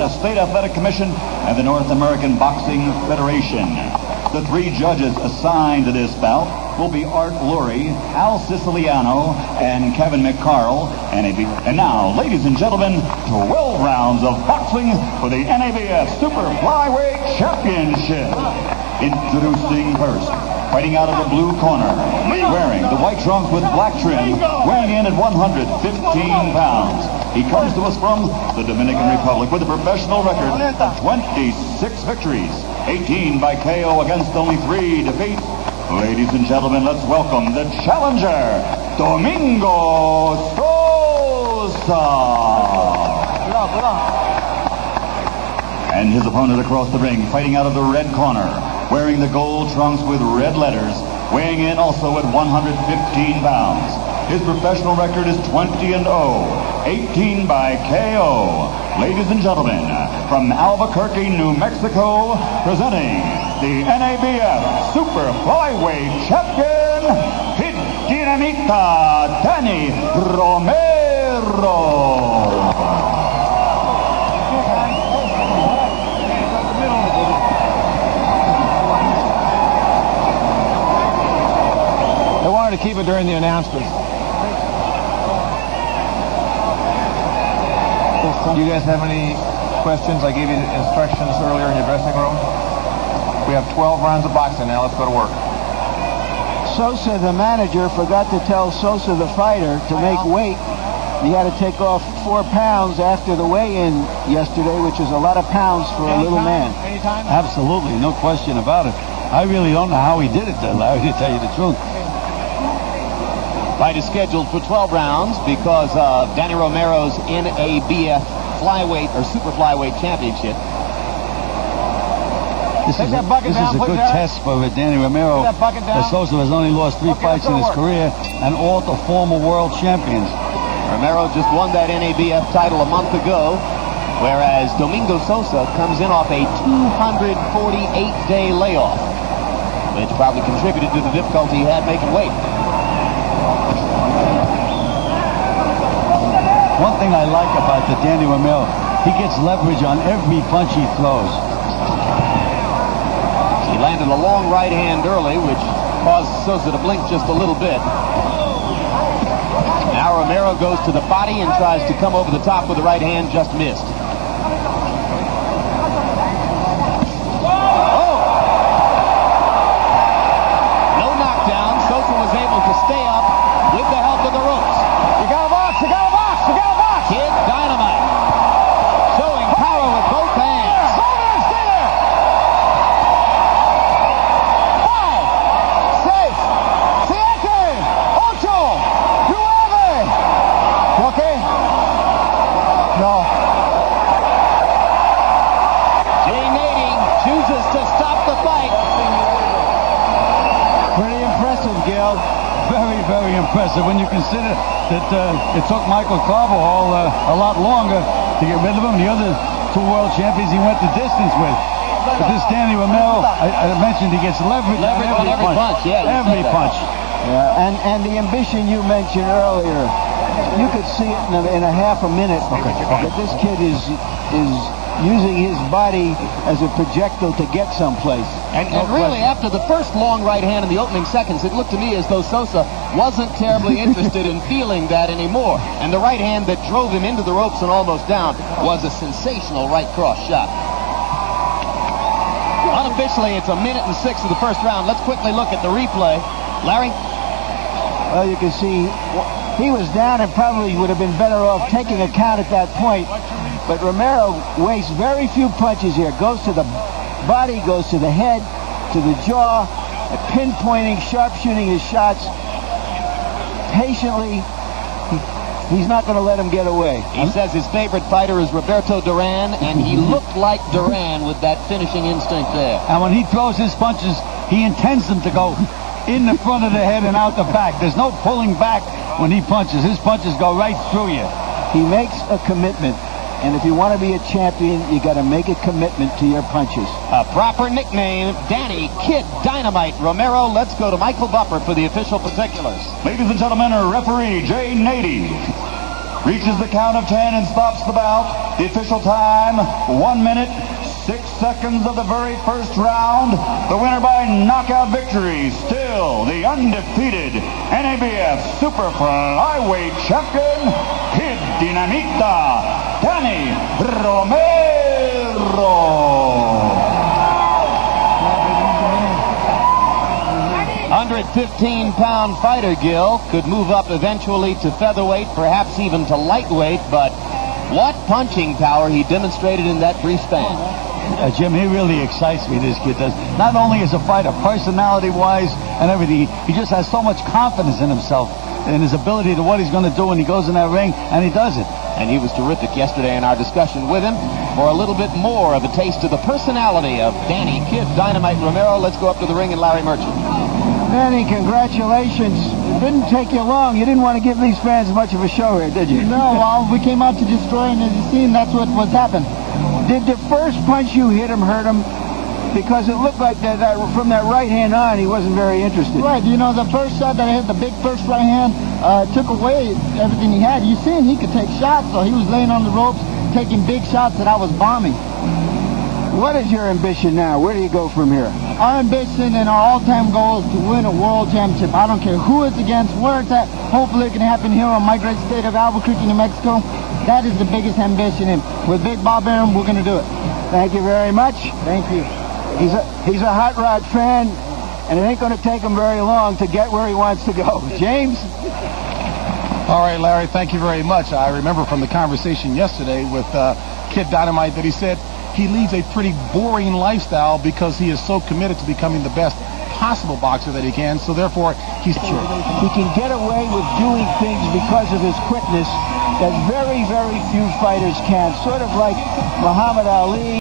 Nevada State Athletic Commission and the North American Boxing Federation. The 3 judges assigned to this bout will be Art Lurie, Al Siciliano, and Kevin McCarl. And now, ladies and gentlemen, 12 rounds of boxing for the NABF Super Flyweight Championship. Introducing first, fighting out of the blue corner, wearing the white trunks with black trim, weighing in at 115 pounds. He comes to us from the Dominican Republic with a professional record of 26 victories, 18 by KO against only 3 defeats. Ladies and gentlemen, let's welcome the challenger, Domingo Sosa. And his opponent across the ring, fighting out of the red corner, wearing the gold trunks with red letters, weighing in also at 115 pounds. His professional record is 20-0, 18 by KO. Ladies and gentlemen, from Albuquerque, New Mexico, presenting the NABF Super Flyweight Champion, Dynamite Danny Romero. They wanted to keep it during the announcements. Do you guys have any questions? I gave you instructions earlier in your dressing room. We have 12 rounds of boxing now. Let's go to work. Sosa, the manager, forgot to tell Sosa, the fighter, to make weight. He had to take off 4 pounds after the weigh-in yesterday, which is a lot of pounds for a little man. Absolutely, no question about it. I really don't know how he did it, Larry, to tell you the truth. Fight is scheduled for 12 rounds because of Danny Romero's NABF Flyweight or Super Flyweight Championship. This is a good test for Danny Romero. Sosa has only lost 3 fights in his career, and all to former world champions. Romero just won that NABF title a month ago, whereas Domingo Sosa comes in off a 248-day layoff, which probably contributed to the difficulty he had making weight. One thing I like about the Danny Romero, he gets leverage on every punch he throws. He landed a long right hand early, which caused Sosa to blink just a little bit. Now Romero goes to the body and tries to come over the top with the right hand, just missed. Oh! No knockdown. Sosa was able to stay up with the help of the ropes. You got a box, you got a box, you got a box! Kid Dynamite showing power with both hands. 5, 6, 7, 8. No. Jay Nady chooses to stop the fight. Pretty impressive, Gil. Very, very impressive when you consider that it took Michael Carvajal a lot longer to get rid of him. The other 2 world champions he went the distance with. But this Danny Romero, I mentioned he gets leverage on every punch. Yeah, every punch. Yeah, and the ambition you mentioned earlier, you could see it in a half a minute that this kid is using his body as a projectile to get someplace. And really, after the first long right hand in the opening seconds, it looked to me as though Sosa wasn't terribly interested in feeling that anymore. And the right hand that drove him into the ropes and almost down was a sensational right cross shot. Unofficially, it's 1 minute and 6 of the first round. Let's quickly look at the replay. Larry? Well, you can see he was down and probably would have been better off taking a count at that point. But Romero wastes very few punches here. Goes to the body, goes to the head, to the jaw, pinpointing, sharpshooting his shots patiently. He's not going to let him get away. He says his favorite fighter is Roberto Duran, and he looked like Duran with that finishing instinct there. And when he throws his punches, he intends them to go in the front of the head and out the back. There's no pulling back when he punches. His punches go right through you. He makes a commitment. And if you want to be a champion, you got to make a commitment to your punches. A proper nickname, Danny Kid Dynamite Romero. Let's go to Michael Buffer for the official particulars. Ladies and gentlemen, referee Jay Nady. reaches the count of 10 and stops the bout. The official time, 1 minute, 6 seconds of the very first round. The winner by knockout victory, still the undefeated NABF Super Flyweight Champion, Kid Dynamite, Danny Romero. 115-pound fighter, Gil, could move up eventually to featherweight, perhaps even to lightweight, but what punching power he demonstrated in that brief span. Jim, he really excites me, this kid does. Not only as a fighter, personality-wise and everything, he just has so much confidence in himself and his ability to what he's going to do when he goes in that ring, and he does it. And he was terrific yesterday in our discussion with him. For a little bit more of a taste of the personality of Danny Kid Dynamite Romero, let's go up to the ring and Larry Merchant. Danny, congratulations. It didn't take you long. You didn't want to give these fans much of a show here, did you? No, well, we came out to destroy, and as you've seen, that's what happened. Did the first punch you hit him hurt him? Because it looked like that from that right hand on, he wasn't very interested. Right, you know, the first shot that I hit, the big first right hand, took away everything he had. You seen he could take shots, so he was laying on the ropes, taking big shots that I was bombing. What is your ambition now? Where do you go from here? Our ambition and our all-time goal is to win a world championship. I don't care who it's against, where it's at. Hopefully it can happen here on my great state of Albuquerque, New Mexico. That is the biggest ambition, and with Big Bob Arum, we're going to do it. Thank you very much. Thank you. He's a hot rod fan, and it ain't going to take him very long to get where he wants to go. James? All right, Larry, thank you very much. I remember from the conversation yesterday with Kid Dynamite that he said he leads a pretty boring lifestyle because he is so committed to becoming the best possible boxer that he can, so therefore he's sure. He can get away with doing things because of his quickness that very, very few fighters can. Sort of like Muhammad Ali.